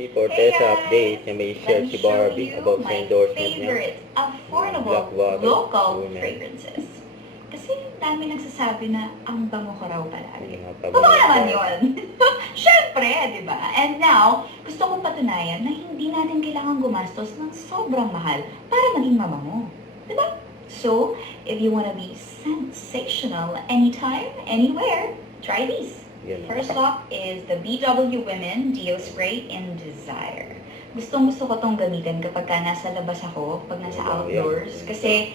Barbie for Tessa update na may share si Barbie about sa endorsement niya. Favorite affordable Blackwater local Women. fragrances. Kasi dami nagsasabi na ang bango ko raw palagi. Yung mga Totoo pabango naman Barbie. yun. Syempre, di ba? And now, gusto kong patunayan na hindi natin kailangan gumastos ng sobrang mahal para maging mabango. Di ba? So, if you wanna be sensational anytime, anywhere, try these. Yun. First off is the BW Women Deo Spray in Desire. Gustong-gusto ko tong gamitin kapag ka nasa labas ako, pag nasa outdoors. Kasi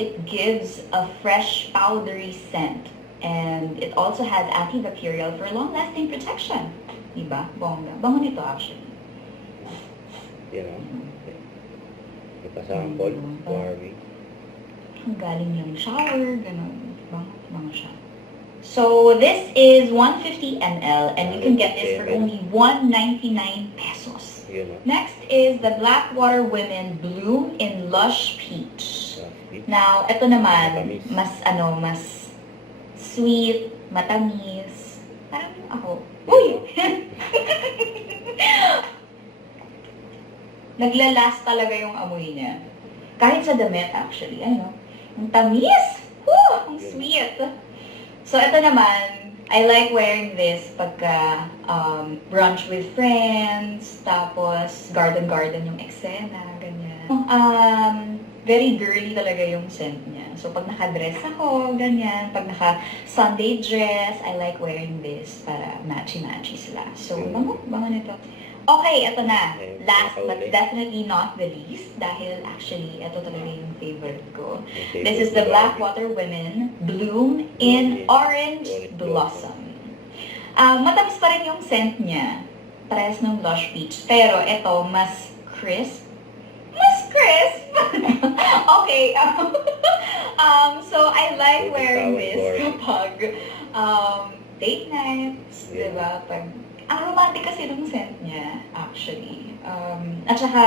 it gives a fresh, powdery scent. And it also has antibacterial for long-lasting protection. Diba? Bongga. Bango nito actually. Yun o. Ipasample, Barbie. Ang galing lang shower, ganun. Bango siya. So, this is 150 ml and you can get this for only 199 pesos. Yun o. Next is the Blackwater Women Bloom in Lush Peach. Now, ito naman, mas sweet, matamis. Parang ako. Uy! Naglalast talaga yung amoy niya. Kahit sa damit, actually. Ano? Ang tamis! Woo! Ang sweet! So, ito naman, I like wearing this pagka brunch with friends, tapos garden-garden yung eksena, ganyan. Very girly talaga yung scent niya. So, pag naka-dress ako, ganyan. Pag naka-Sunday dress, I like wearing this para matchy-matchy sila. So, bango nito. Okay, ito na. Last but definitely not the least, dahil actually, ito talaga yung favorite ko. This is the Blackwater Women Bloom in Orange Blossom. Matamis pa rin yung scent niya. Parehas ng Lush Peach. Pero ito, mas crisp. Okay. So, I like wearing this kapag date nights, diba? Ang romantic kasi ng scent niya, actually. At saka,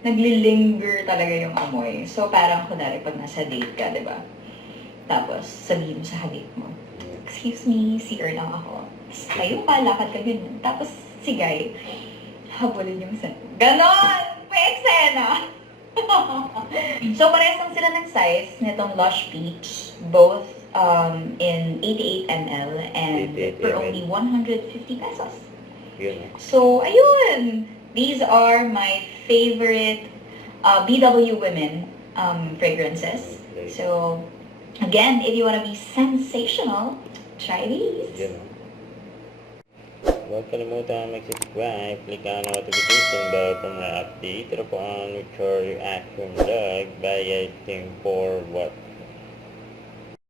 nagli-linger talaga yung amoy. So, parang kunwari pag nasa date ka, di ba? Tapos, sabihin mo sa date mo, excuse me, CR lang ako. Kayo pa, lakad ka ganyan. Tapos, si guy, habulin yung scent. Ganon! May eksena! So, parehas lang sila ng size nitong Lush Peach. Both in 88 ml and for only 150 pesos. So, ayun. These are my favorite BW Women fragrances. So, again, if you want to be sensational, try these. Huwag kalimutan mag-subscribe, click on the notification bell for more update upon which your reaction vlog by 18 for what